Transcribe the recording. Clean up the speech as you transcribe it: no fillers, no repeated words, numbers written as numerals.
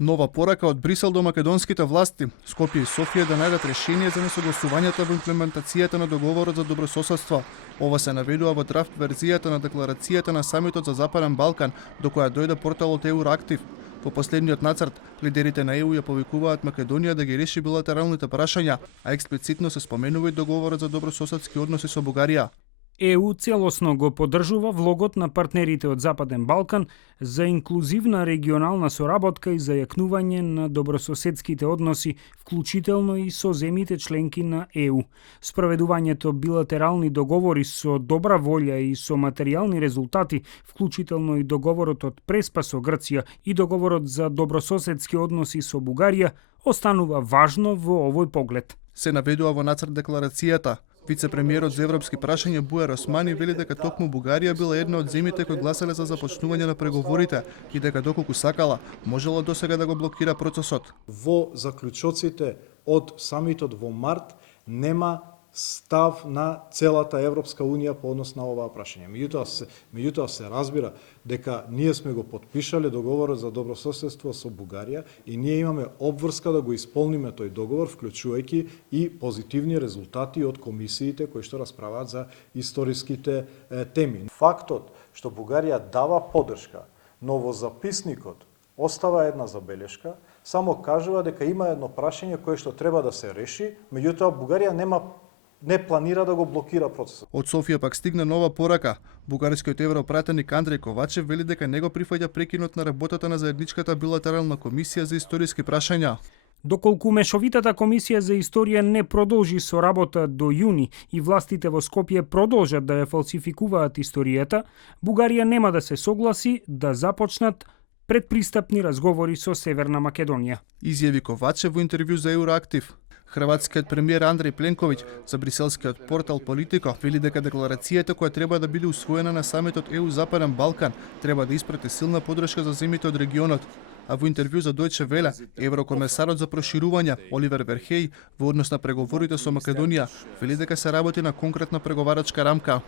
Нова порака од Брисел до македонските власти, Скопје и Софија да најдат решение за несогласувањето во имплементацијата на договорот за добрососедство. Ова се наведува во драфт верзијата на декларацијата на самитот за Западен Балкан, до која дојде порталот Евроактив. По последниот нацрт, лидерите на ЕУ ја повикуваат Македонија да ги реши билатералните прашања, а експлицитно се споменува и договорот за добрососедски односи со Бугарија. ЕУ целосно го поддржува влогот на партнерите од Западен Балкан за инклузивна регионална соработка и зајакнување на добрососедските односи, вклучително и со земјите членки на ЕУ. Спроведувањето билатерални договори со добра волја и со материјални резултати, вклучително и договорот од Преспа со Грција и договорот за добрососедски односи со Бугарија, останува важно во овој поглед. Се наведува во нацрт декларацијата. Вице-премиерот за европски прашања Бујар Османи вели дека токму Бугарија била една од земјите кои гласале за започнување на преговорите и дека доколку сакала, можела досега да го блокира процесот. Во заклучоците од самитот во март нема став на целата Европска Унија по однос на оваа прашање. Меѓутоа се разбира дека ние сме го потпишале договорот за добрососедство со Бугарија и ние имаме обврска да го исполниме тој договор, вклучувајќи и позитивни резултати од комисиите кои што расправаат за историските теми. Фактот што Бугарија дава поддршка, но во записникот остава една забелешка, само кажува дека има едно прашање кое што треба да се реши, меѓутоа Бугарија не планира да го блокира процесот. Од Софија пак стигна нова порака. Бугарскиот европратеник Андреј Ковачев вели дека не го прифаќа прекинот на работата на заедничката билатерална комисија за историски прашања. Доколку Мешовитата комисија за историја не продолжи со работа до јуни и властите во Скопје продолжат да ја фалсификуваат историјата, Бугарија нема да се согласи да започнат предпристапни разговори со Северна Македонија. Изјави Ковачев во интервју за Евроактив. Хрватскиот премиер Андреј Пленковиќ за бриселскиот портал Политико вели дека декларацијата која треба да биде усвоена на самитот ЕУ Западен Балкан треба да испрати силна поддршка за земјите од регионот. А во интервју за Дојче Веле, еврокомесарот за проширување Оливер Верхеј во однос на преговорите со Македонија вели дека се работи на конкретна преговарачка рамка.